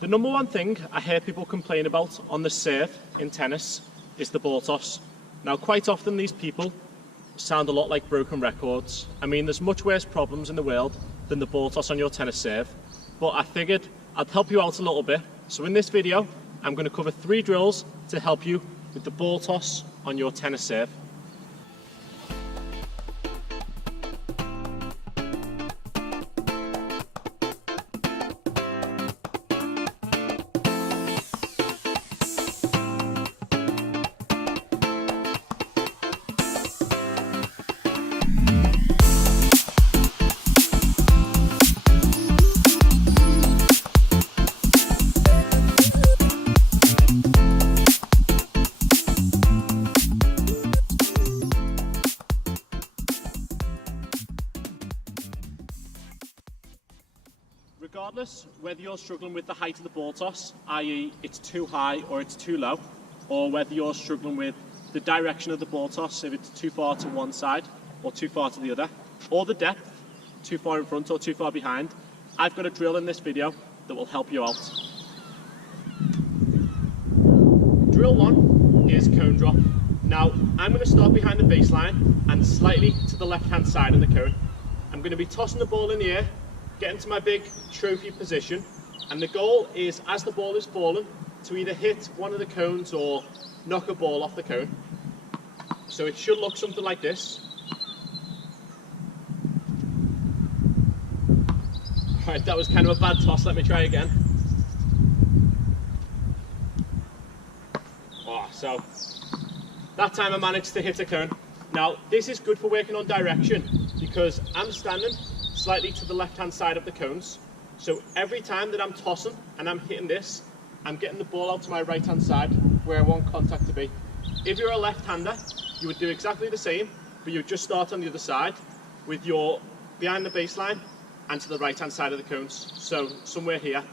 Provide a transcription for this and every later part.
The number one thing I hear people complain about on the serve in tennis is the ball toss. Now, quite often these people sound a lot like broken records. I mean, there's much worse problems in the world than the ball toss on your tennis serve, but I figured I'd help you out a little bit. So in this video, I'm going to cover 3 drills to help you with the ball toss on your tennis serve. Regardless whether you're struggling with the height of the ball toss, i.e. it's too high or it's too low, or whether you're struggling with the direction of the ball toss, if it's too far to one side or too far to the other, or the depth, too far in front or too far behind, I've got a drill in this video that will help you out. Drill 1 is cone drop. Now, I'm going to start behind the baseline and slightly to the left-hand side of the cone. I'm going to be tossing the ball in the air, get into my big trophy position, and the goal is, as the ball is falling, to either hit one of the cones or knock a ball off the cone. So it should look something like this. Right, that was kind of a bad toss, let me try again. So that time I managed to hit a cone. Now this is good for working on direction because I'm standing slightly to the left-hand side of the cones. So every time that I'm tossing and I'm hitting this, I'm getting the ball out to my right-hand side where I want contact to be. If you're a left-hander, you would do exactly the same, but you would just start on the other side with your behind the baseline and to the right-hand side of the cones. So somewhere here.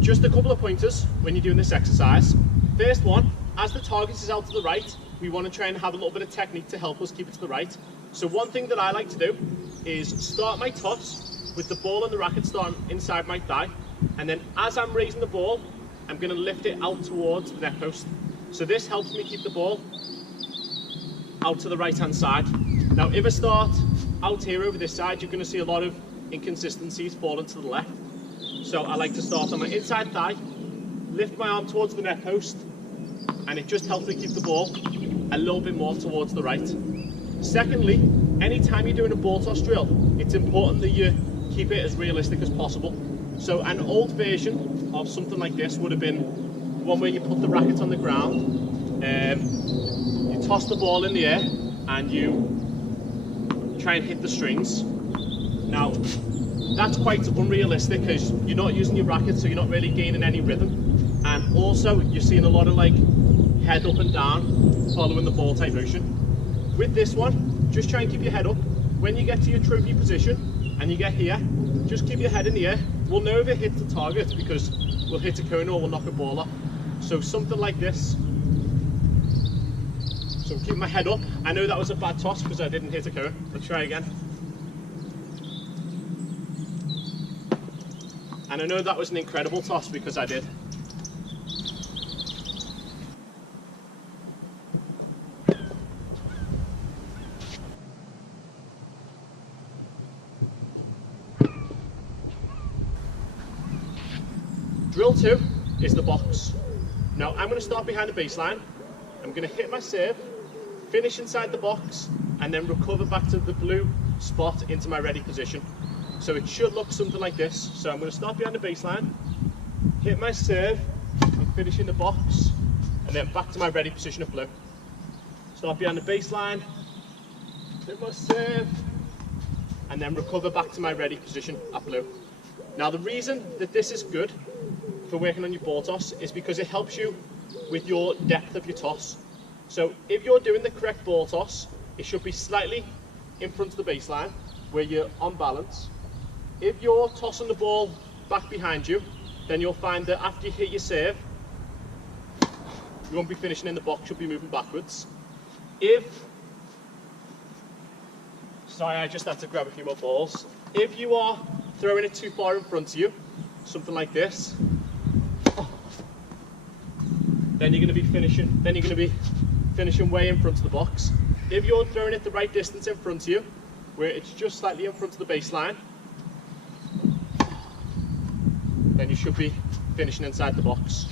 Just a couple of pointers when you're doing this exercise. First one, as the target is out to the right, we want to try and have a little bit of technique to help us keep it to the right. So one thing that I like to do is start my toss with the ball and the racket starting inside my thigh, and then as I'm raising the ball, I'm going to lift it out towards the net post. So this helps me keep the ball out to the right hand side. Now if I start out here over this side, you're going to see a lot of inconsistencies falling to the left. So I like to start on my inside thigh, lift my arm towards the net post, and it just helps me keep the ball a little bit more towards the right. Secondly, anytime you're doing a ball toss drill, it's important that you keep it as realistic as possible. So an old version of something like this would have been one where you put the racket on the ground, you toss the ball in the air, and you try and hit the strings. Now, that's quite unrealistic because you're not using your racket, so you're not really gaining any rhythm. And also, you're seeing a lot of like head up and down following the ball type motion. With this one, just try and keep your head up. When you get to your trophy position and you get here, just keep your head in the air. We'll know if it hits the target because we'll hit a cone or we'll knock a ball off. So something like this. So keep my head up. I know that was a bad toss because I didn't hit a cone. Let's try again. And I know that was an incredible toss because I did. Drill 2 is the box. Now I'm going to start behind the baseline. I'm going to hit my serve, finish inside the box, and then recover back to the blue spot into my ready position. So it should look something like this. So I'm going to start behind the baseline, hit my serve, and finish in the box, and then back to my ready position of blue. Start behind the baseline, hit my serve, and then recover back to my ready position at blue. Now the reason that this is good for working on your ball toss is because it helps you with your depth of your toss. So if you're doing the correct ball toss, it should be slightly in front of the baseline where you're on balance. If you're tossing the ball back behind you, then you'll find that after you hit your serve, you won't be finishing in the box, you'll be moving backwards. Sorry, I just had to grab a few more balls. If you are throwing it too far in front of you, something like this, then you're going to be finishing way in front of the box. If you're throwing it the right distance in front of you, where it's just slightly in front of the baseline, then you should be finishing inside the box.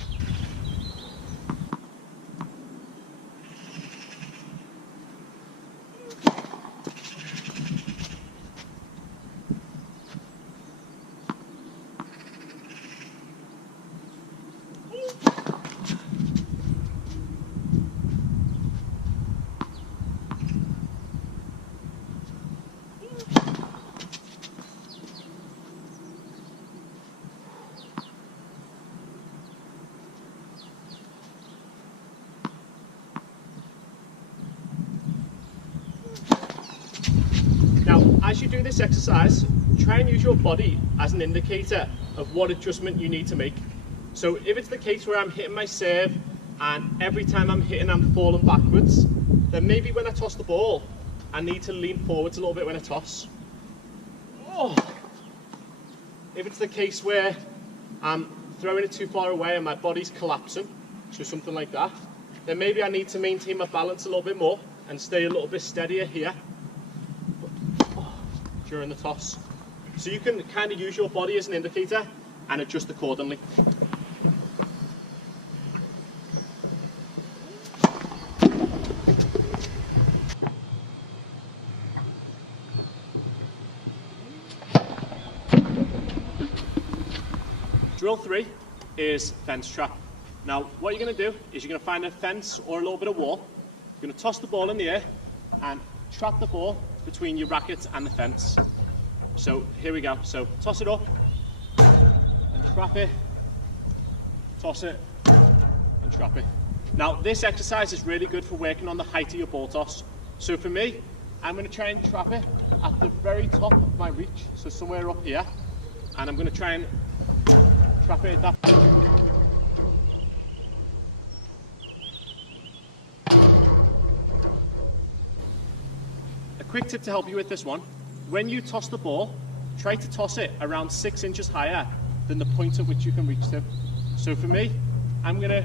As you do this exercise, try and use your body as an indicator of what adjustment you need to make. So if it's the case where I'm hitting my serve and every time I'm hitting I'm falling backwards, then maybe when I toss the ball, I need to lean forwards a little bit when I toss. Oh. If it's the case where I'm throwing it too far away and my body's collapsing, so something like that, then maybe I need to maintain my balance a little bit more and stay a little bit steadier here during the toss. So you can kind of use your body as an indicator and adjust accordingly. Drill 3 is fence trap. Now what you're going to do is you're going to find a fence or a little bit of wall. You're going to toss the ball in the air and trap the ball between your racket and the fence. So here we go. So toss it up and trap it, toss it and trap it. Now this exercise is really good for working on the height of your ball toss. So for me, I'm going to try and trap it at the very top of my reach, so somewhere up here, and I'm going to try and trap it at that. Quick tip to help you with this one: when you toss the ball, try to toss it around 6 inches higher than the point at which you can reach to. So for me, I'm going to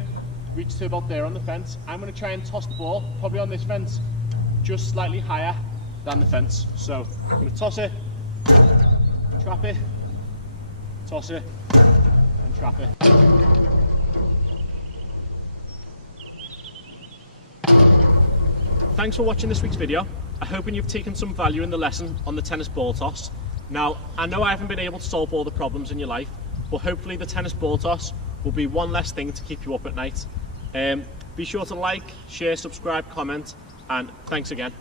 reach to about there on the fence. I'm going to try and toss the ball probably on this fence just slightly higher than the fence. So I'm going to toss it, trap it, toss it and trap it. Thanks for watching this week's video. I hope you've taken some value in the lesson on the tennis ball toss. Now, I know I haven't been able to solve all the problems in your life, but hopefully the tennis ball toss will be one less thing to keep you up at night. Be sure to like, share, subscribe, comment, and thanks again.